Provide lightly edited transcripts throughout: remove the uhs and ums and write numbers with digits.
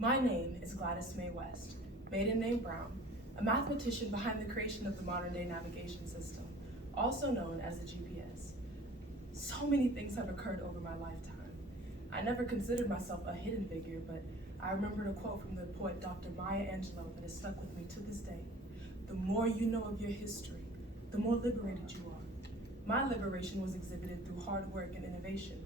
My name is Gladys Mae West, maiden name Brown, a mathematician behind the creation of the modern-day navigation system, also known as the GPS. So many things have occurred over my lifetime. I never considered myself a hidden figure, but I remembered a quote from the poet Dr. Maya Angelou that has stuck with me to this day. The more you know of your history, the more liberated you are. My liberation was exhibited through hard work and innovation.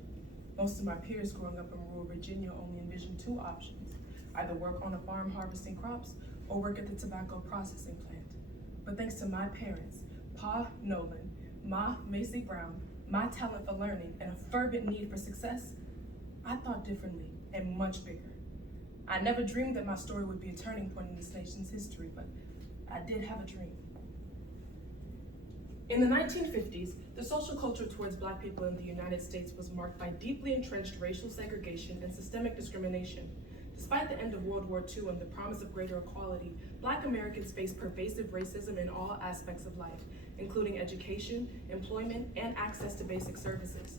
Most of my peers growing up in rural Virginia only envisioned two options: either work on a farm harvesting crops or work at the tobacco processing plant. But thanks to my parents, Pa Nolan, Ma Macy Brown, my talent for learning, and a fervent need for success, I thought differently and much bigger. I never dreamed that my story would be a turning point in this nation's history, but I did have a dream. In the 1950s, the social culture towards Black people in the United States was marked by deeply entrenched racial segregation and systemic discrimination. Despite the end of World War II and the promise of greater equality, Black Americans faced pervasive racism in all aspects of life, including education, employment, and access to basic services.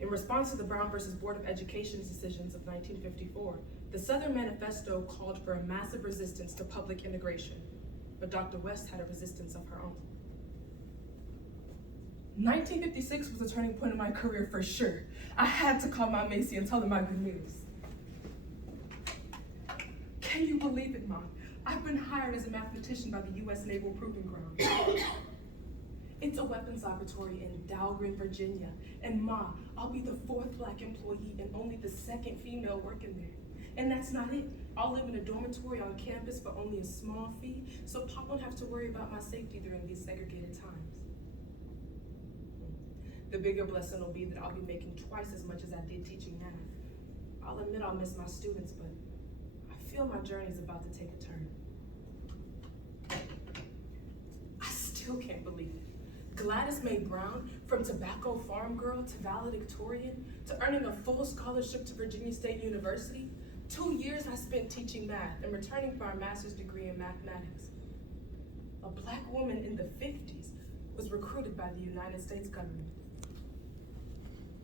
In response to the Brown versus Board of Education's decisions of 1954, the Southern Manifesto called for a massive resistance to public integration, but Dr. West had a resistance of her own. 1956 was a turning point in my career for sure. I had to call my Macy and tell her my good news. Can you believe it, Mom? I've been hired as a mathematician by the U.S. Naval Proving Ground. It's a weapons laboratory in Dahlgren, Virginia. And Ma, I'll be the 4th Black employee and only the 2nd female working there. And that's not it. I'll live in a dormitory on campus for only a small fee, so Pop won't have to worry about my safety during these segregated times. The bigger blessing will be that I'll be making twice as much as I did teaching math. I'll admit I'll miss my students, but I feel my journey's about to take a turn. I still can't believe it. Gladys Mae Brown, from tobacco farm girl to valedictorian, to earning a full scholarship to Virginia State University, 2 years I spent teaching math and returning for a master's degree in mathematics. A Black woman in the 50s was recruited by the United States government.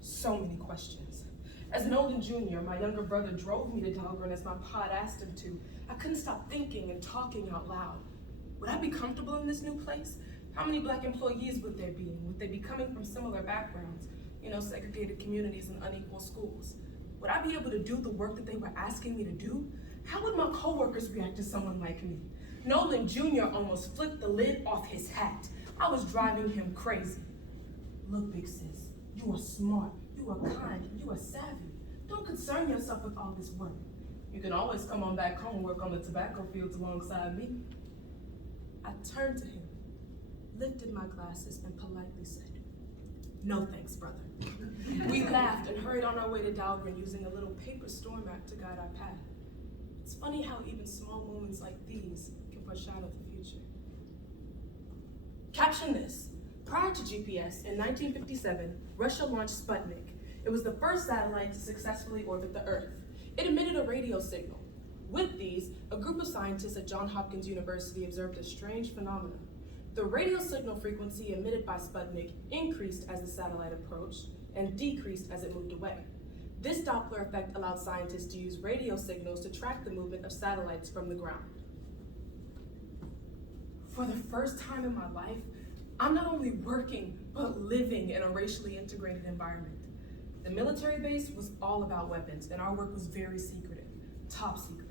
So many questions. As Nolan Jr., my younger brother drove me to Dahlgren as my pod asked him to, I couldn't stop thinking and talking out loud. Would I be comfortable in this new place? How many Black employees would there be? Would they be coming from similar backgrounds? Segregated communities and unequal schools. Would I be able to do the work that they were asking me to do? How would my coworkers react to someone like me? Nolan Jr. almost flipped the lid off his hat. I was driving him crazy. Look, big sis, you are smart, you are kind, you are savvy. Don't concern yourself with all this work. You can always come on back home and work on the tobacco fields alongside me. I turned to him, lifted my glasses, and politely said, "No thanks, brother." We laughed and hurried on our way to Dahlgren using a little paper store map to guide our path. It's funny how even small moments like these can foreshadow the future. Caption this. Prior to GPS, in 1957, Russia launched Sputnik. It was the first satellite to successfully orbit the Earth. It emitted a radio signal. With these, a group of scientists at Johns Hopkins University observed a strange phenomenon. The radio signal frequency emitted by Sputnik increased as the satellite approached and decreased as it moved away. This Doppler effect allowed scientists to use radio signals to track the movement of satellites from the ground. For the first time in my life, I'm not only working, but living in a racially integrated environment. The military base was all about weapons, and our work was very secretive, top secret.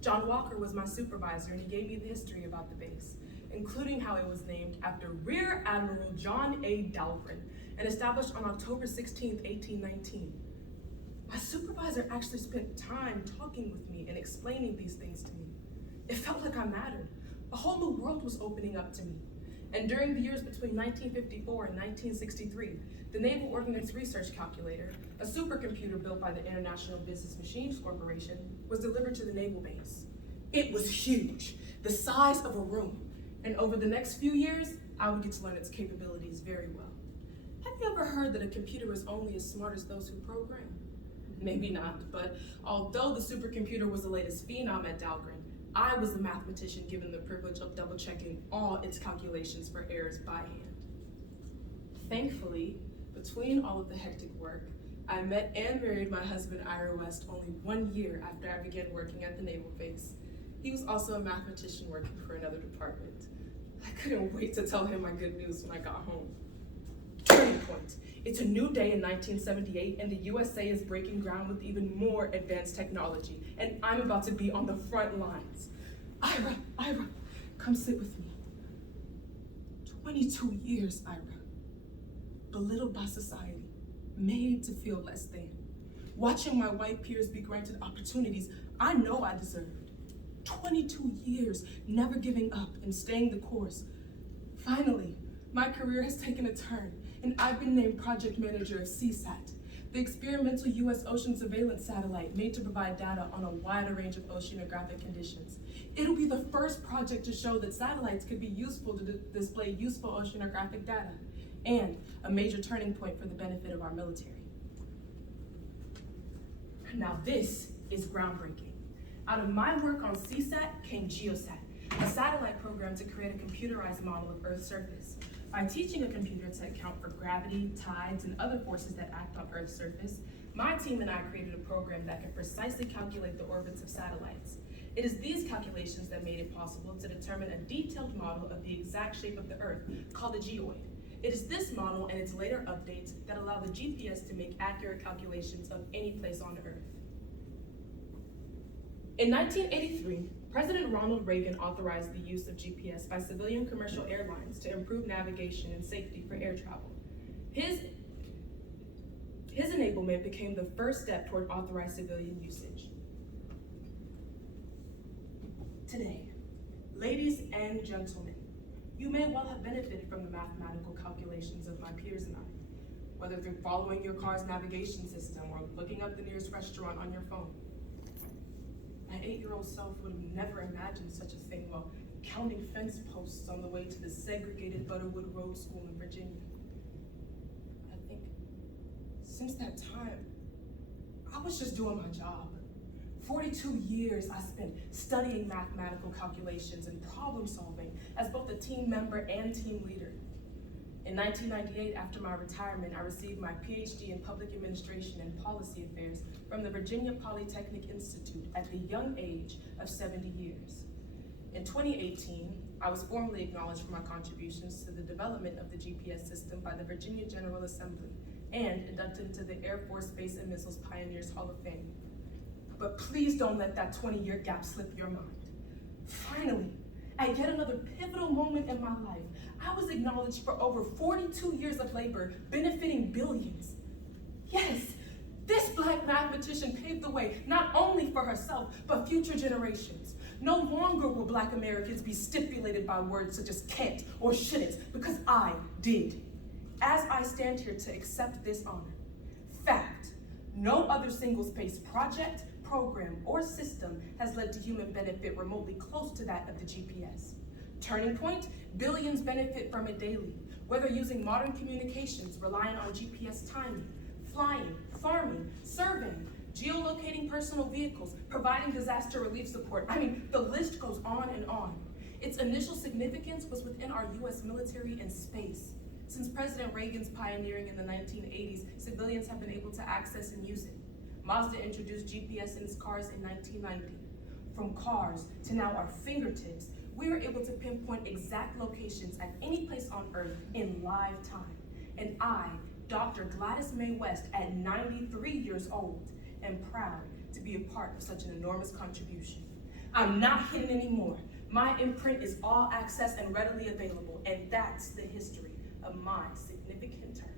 John Walker was my supervisor, and he gave me the history about the base, including how it was named after Rear Admiral John A. Dahlgren and established on October 16, 1819. My supervisor actually spent time talking with me and explaining these things to me. It felt like I mattered. A whole new world was opening up to me. And during the years between 1954 and 1963, the Naval Ordnance Research Calculator, a supercomputer built by the International Business Machines Corporation, was delivered to the naval base. It was huge, the size of a room. And over the next few years, I would get to learn its capabilities very well. Have you ever heard that a computer is only as smart as those who program? Maybe not, but although the supercomputer was the latest phenom at Dahlgren, I was the mathematician given the privilege of double-checking all its calculations for errors by hand. Thankfully, between all of the hectic work, I met and married my husband, Ira West, only 1 year after I began working at the Naval Base. He was also a mathematician working for another department. I couldn't wait to tell him my good news when I got home. Turning point. It's a new day in 1978, and the USA is breaking ground with even more advanced technology, and I'm about to be on the front lines. Ira, come sit with me. 22 years, Ira. Belittled by society, made to feel less than. Watching my white peers be granted opportunities I know I deserved. 22 years, never giving up and staying the course. Finally, my career has taken a turn, and I've been named project manager of CSAT, the experimental U.S. ocean surveillance satellite made to provide data on a wider range of oceanographic conditions. It'll be the first project to show that satellites could be useful to display useful oceanographic data, and a major turning point for the benefit of our military. Now this is groundbreaking. Out of my work on CSAT came GeoSat, a satellite program to create a computerized model of Earth's surface. By teaching a computer to account for gravity, tides, and other forces that act on Earth's surface, my team and I created a program that can precisely calculate the orbits of satellites. It is these calculations that made it possible to determine a detailed model of the exact shape of the Earth, called a geoid. It is this model and its later updates that allow the GPS to make accurate calculations of any place on Earth. In 1983, President Ronald Reagan authorized the use of GPS by civilian commercial airlines to improve navigation and safety for air travel. His enablement became the first step toward authorized civilian usage. Today, ladies and gentlemen, you may well have benefited from the mathematical calculations of my peers and I, whether through following your car's navigation system or looking up the nearest restaurant on your phone. My 8-year-old self would have never imagined such a thing while counting fence posts on the way to the segregated Butterwood Road School in Virginia. I think since that time, I was just doing my job. 42 years I spent studying mathematical calculations and problem solving as both a team member and team leader. In 1998, after my retirement, I received my PhD in Public Administration and Policy Affairs from the Virginia Polytechnic Institute at the young age of 70 years. In 2018, I was formally acknowledged for my contributions to the development of the GPS system by the Virginia General Assembly and inducted into the Air Force Space and Missiles Pioneers Hall of Fame. But please don't let that 20-year gap slip your mind. Finally, at yet another pivotal moment in my life, I was acknowledged for over 42 years of labor, benefiting billions. Yes, this Black mathematician paved the way, not only for herself, but future generations. No longer will Black Americans be stipulated by words such as can't or shouldn't, because I did. As I stand here to accept this honor, fact, no other single-space project, program, or system has led to human benefit remotely close to that of the GPS. Turning point, billions benefit from it daily, whether using modern communications relying on GPS timing, flying, farming, surveying, geolocating personal vehicles, providing disaster relief support. I mean, the list goes on and on. Its initial significance was within our US military and space. Since President Reagan's pioneering in the 1980s, civilians have been able to access and use it. Mazda introduced GPS in its cars in 1990. From cars to now our fingertips, we are able to pinpoint exact locations at any place on Earth in live time. And I, Dr. Gladys Mae West, at 93 years old, am proud to be a part of such an enormous contribution. I'm not hidden anymore. My imprint is all access and readily available, and that's the history of my significant turn.